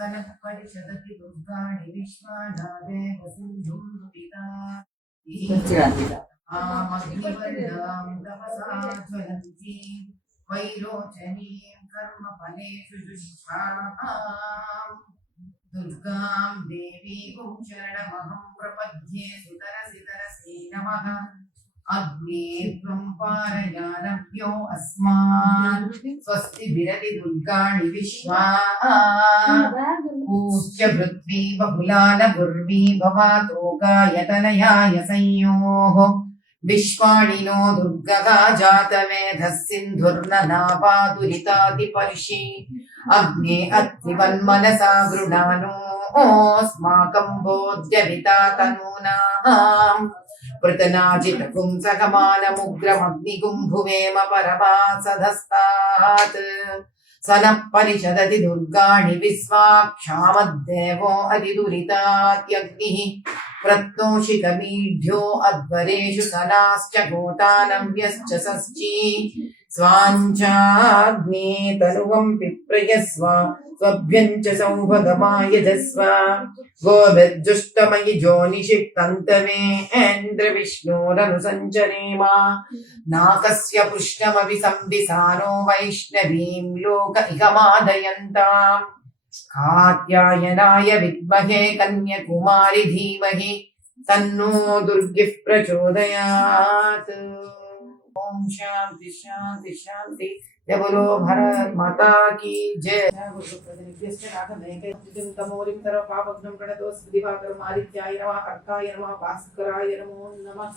सनः परिषदति दुर्गाणि विश्वानादे वसिन्धुं दुरिता आमग्निवर्णां तपसा ज्वलन्ती वैरोचनीं कर्मफलेषु जुष्टाम् दुर्गां देवीं शरणमहं प्रपद्ये सुतरसि तरसे नमः अग्ने त्वं पारयानभ्यो अस्मान् स्वस्ति विरति दुर्गाणि विश्वा पूज्य पृथ्वी बहुलान गुर्वी भवातोगायतनयाय संयोः विश्वाणिनो दुर्गगा जातमेधः सिन्धुर्ननापादुरितातिपर्षि अग्ने अत्रिवन्मनसा गृणानोऽस्माकं बोध्यविता तनूनाम् पृतनाजितपुंसकमानमुग्रमग्निगुम्भुवेम परमासधस्तात् सनः परिषदति दुर्गाणि विश्वाक्षामद्देवो अधिदुरितात्यग्निः प्रत्नोषितमीढ्यो अध्वरेषु सनाश्च गोतानव्यश्च षष्ठी स्वाञ्चाग्ने तनुवं पिप्रयस्व स्वभ्यं च सौभगमायजस्व गोभिर्जुष्टमयि जोनिषिक्तन्तवेन्द्रविष्णोरनुसञ्चरेम नाकस्य पुष्णमपि संविसानो वैष्णवीं लोक इहमादयन्ताम् कात्यायनाय विद्महे कन्याकुमारी धीमहि तन्नो दुर्गिः प्रचोदयात्। ओम शांति शांति शांति। जय बोलो भारत माता की जय। तमोरिं तर पापघ्नं प्रणतोऽस्मि दिवाकर मारित्याय नमः अर्काय नमः भास्कराय नमो नमः।